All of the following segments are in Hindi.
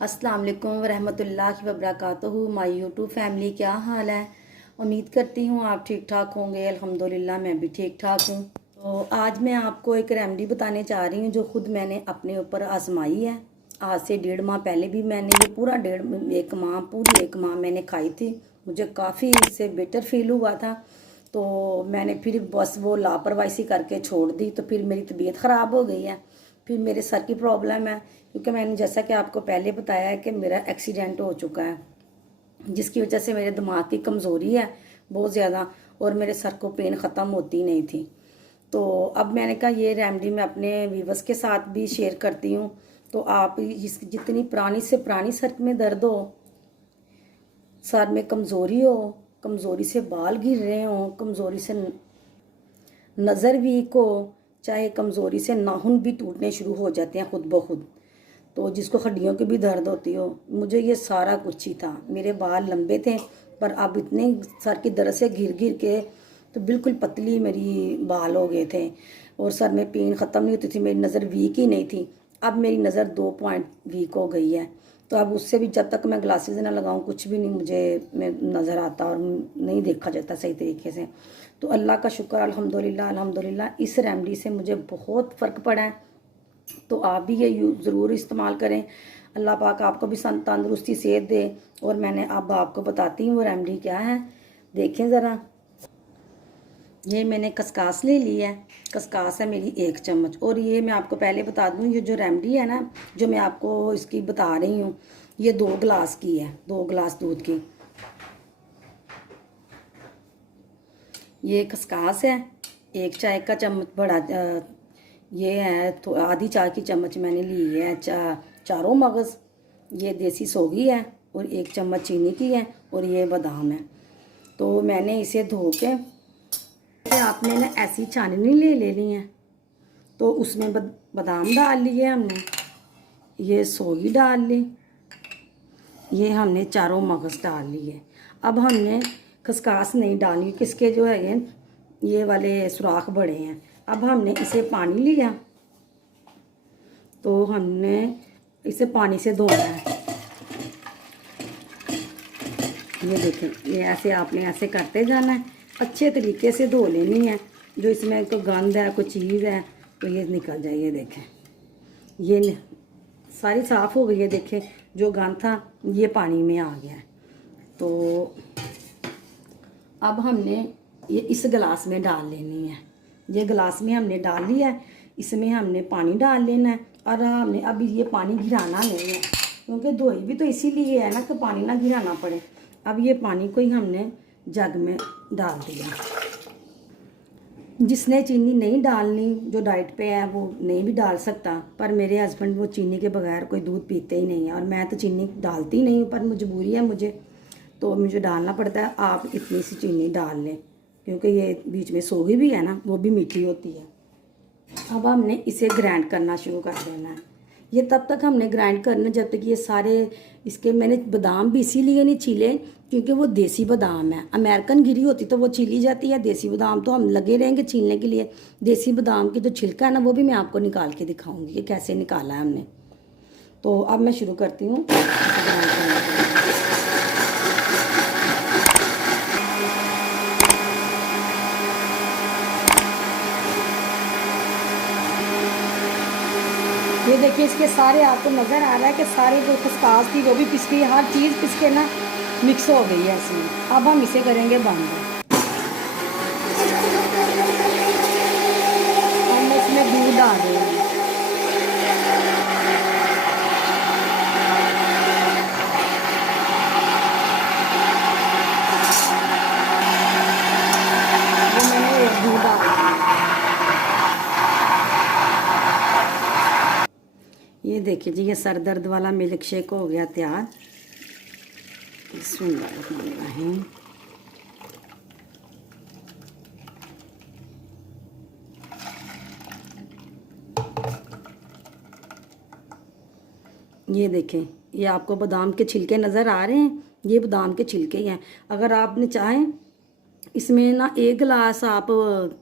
अस्सलाम वालेकुम वरहमतुल्लाहि वबरकातुहू। माय यूट्यूब फैमिली, क्या हाल है? उम्मीद करती हूँ आप ठीक ठाक होंगे। अल्हम्दुलिल्लाह मैं भी ठीक ठाक हूँ। तो आज मैं आपको एक रेमेडी बताने चाह रही हूँ जो ख़ुद मैंने अपने ऊपर आजमाई है। आज से 1.5 माह पहले भी मैंने ये पूरी 1 माह मैंने खाई थी। मुझे काफ़ी इससे बेटर फील हुआ था। तो मैंने फिर बस वो लापरवाही सी करके छोड़ दी, तो फिर मेरी तबीयत ख़राब हो गई है। फिर मेरे सर की प्रॉब्लम है, क्योंकि मैंने जैसा कि आपको पहले बताया है कि मेरा एक्सीडेंट हो चुका है, जिसकी वजह से मेरे दिमाग की कमज़ोरी है बहुत ज़्यादा, और मेरे सर को पेन ख़त्म होती नहीं थी। तो अब मैंने कहा ये रेमेडी मैं अपने व्यूअर्स के साथ भी शेयर करती हूँ। तो आप इस जितनी पुरानी से पुरानी सर में दर्द हो, सर में कमज़ोरी हो, कमज़ोरी से बाल गिर रहे हो, कमज़ोरी से नज़र वीक हो, चाहे कमज़ोरी से नाखून भी टूटने शुरू हो जाते हैं खुद ब खुद, तो जिसको हड्डियों की भी दर्द होती हो, मुझे ये सारा कुछ ही था। मेरे बाल लंबे थे, पर अब इतने सर की दर्द से गिर गिर के तो बिल्कुल पतली मेरी बाल हो गए थे, और सर में पेन ख़त्म नहीं होती थी। मेरी नज़र वीक ही नहीं थी। अब मेरी नज़र 2 पॉइंट वीक हो गई है। तो अब उससे भी जब तक मैं ग्लासेस ना लगाऊं कुछ भी नहीं मुझे में नज़र आता और नहीं देखा जाता सही तरीके से। तो अल्लाह का शुक्र, अल्हम्दुलिल्लाह अल्हम्दुलिल्लाह, इस रेमेडी से मुझे बहुत फ़र्क पड़ा है। तो आप भी ये ज़रूर इस्तेमाल करें। अल्लाह पाक आपको भी तंदुरुस्ती सेहत दे। और मैंने अब आपको बताती हूँ वो रेमेडी क्या है। देखें ज़रा, ये मैंने खसकास ले ली है। खसकास है मेरी 1 चम्मच। और ये मैं आपको पहले बता दूँ, ये जो रेमेडी है ना, जो मैं आपको इसकी बता रही हूँ, ये 2 गिलास की है, 2 गिलास दूध की। ये खसकास है, 1 चाय का चम्मच बड़ा, ये है तो आधी चाय की चम्मच मैंने ली है। चारों मगज़, ये देसी सौगी है, और 1 चम्मच चीनी की है, और ये बादाम है। तो मैंने इसे धो के आपने ना ऐसी छाननी ले लेनी है। तो उसमें बादाम डाल लिए हमने, ये सौगी डाल ली, ये हमने चारों मगज़ डाल लिए। अब हमने खसकास नहीं डालनी, किसके जो है ये वाले सुराख बड़े हैं। अब हमने इसे पानी लिया, तो हमने इसे पानी से धोना है। ये देखें, ये ऐसे आपने ऐसे करते जाना है, अच्छे तरीके से धो लेनी है। जो इसमें कोई गंद है, कोई चीज़ है, तो ये निकल जाए। ये देखें, ये सारी साफ़ हो गई है। देखें, जो गंद था ये पानी में आ गया है। तो अब हमने ये इस गिलास में डाल लेनी है। ये गिलास में हमने डाल लिया है, इसमें हमने पानी डाल लेना है। और हमने अभी ये पानी गिराना नहीं है, क्योंकि धोई भी तो इसीलिए है ना, तो पानी ना गिराना पड़े। अब ये पानी को ही हमने जग में डाल दिया। जिसने चीनी नहीं डालनी, जो डाइट पे है, वो नहीं भी डाल सकता। पर मेरे हस्बैंड वो चीनी के बगैर कोई दूध पीते ही नहीं है, और मैं तो चीनी डालती नहीं हूँ, पर मजबूरी है मुझे, तो मुझे डालना पड़ता है। आप इतनी सी चीनी डाल लें, क्योंकि ये बीच में सोगी भी है ना, वो भी मीठी होती है। अब हमने इसे ग्राइंड करना शुरू कर देना है। ये तब तक हमने ग्राइंड करना जब तक ये सारे इसके, मैंने बादाम भी इसीलिए नहीं छीले क्योंकि वो देसी बादाम है। अमेरिकन गिरी होती तो वो छीली जाती है, देसी बादाम तो हम लगे रहेंगे छीलने के लिए। देसी बादाम की जो छिलका है ना, वो भी मैं आपको निकाल के दिखाऊंगी कि कैसे निकाला है हमने। तो अब मैं शुरू करती हूँ ग्राइंड करना। ये देखिए, इसके सारे आपको नज़र आ रहा है कि सारे जो खसकास थी वो भी पिस गई, हर चीज़ पिस के ना मिक्स हो गई है इसमें। अब हम इसे करेंगे बंद। हम इसमें दूध डाल रहे हैं। वो मैंने एक दूध डाल दिया। ये देखिए जी, ये सर दर्द वाला मिल्क शेक हो गया तैयार। बिस्मिल्लाहिर्रहमानिर्रहीम। ये देखें, ये आपको बादाम के छिलके नज़र आ रहे हैं, ये बादाम के छिलके ही हैं। अगर आपने चाहें इसमें ना 1 गिलास आप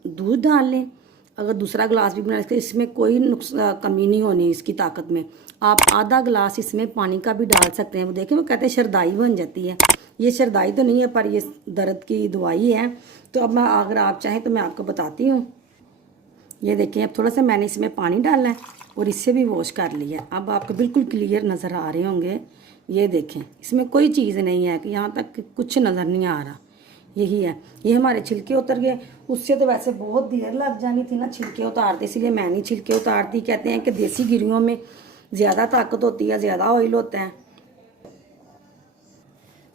दूध डाल लें, अगर दूसरा गिलास भी बना सकते, इसमें कोई कमी नहीं होनी इसकी ताकत में। आप आधा गिलास इसमें पानी का भी डाल सकते हैं। वो देखें, वो कहते हैं शरदाई बन जाती है। ये शरदाई तो नहीं है, पर ये दर्द की दवाई है। तो अब मैं, अगर आप चाहें तो मैं आपको बताती हूँ। ये देखें, अब थोड़ा सा मैंने इसमें पानी डालना है और इससे भी वॉश कर लिया। अब आपको बिल्कुल क्लियर नज़र आ रहे होंगे। ये देखें, इसमें कोई चीज़ नहीं है कि यहाँ तक कुछ नज़र नहीं आ रहा। यही है। ये हमारे छिलके उतर गए। उससे तो वैसे बहुत देर लग जानी थी ना छिलके उतारते, इसलिए मैं नहीं छिलके उतारती। कहते हैं कि देसी गिरियों में ज़्यादा ताकत होती है, ज़्यादा ऑयल होता है।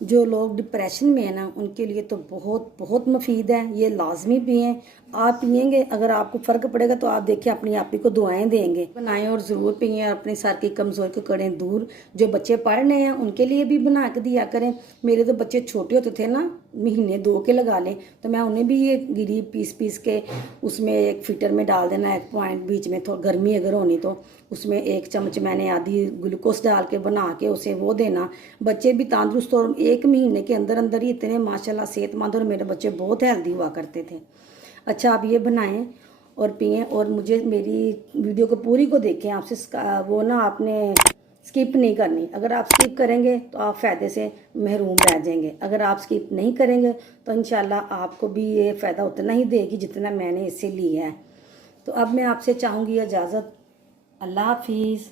जो लोग डिप्रेशन में है ना, उनके लिए तो बहुत बहुत मुफीद है। ये लाजमी पिएं। आप पिएंगे, अगर आपको फ़र्क पड़ेगा तो आप देखिए अपनी आप ही को दुआएं देंगे। बनाएं और ज़रूर पिएं, अपने सर की कमज़ोरी को करें दूर। जो बच्चे पढ़ रहे हैं उनके लिए भी बना के दिया करें। मेरे तो बच्चे छोटे होते थे ना, महीने 2 के लगा लें, तो मैं उन्हें भी ये गिरी पीस पीस के उसमें एक फिटर में डाल देना, एक पॉइंट बीच में, तो गर्मी अगर होनी तो उसमें 1 चम्मच मैंने आधी ग्लूकोज डाल के बना के उसे वो देना। बच्चे भी तंदुरुस्त, और 1 महीने के अंदर अंदर ही इतने माशाल्लाह सेहतमंद, और मेरे बच्चे बहुत हेल्दी हुआ करते थे। अच्छा, आप ये बनाएं और पिएं, और मुझे मेरी वीडियो को पूरी को देखें। आपसे वो ना आपने स्किप नहीं करनी। अगर आप स्किप करेंगे तो आप फ़ायदे से महरूम रह जाएंगे। अगर आप स्किप नहीं करेंगे तो इंशाल्लाह आपको भी ये फ़ायदा उतना ही देगी जितना मैंने इससे लिया है। तो अब मैं आपसे चाहूँगी इजाज़त। अल्लाह हाफिज़।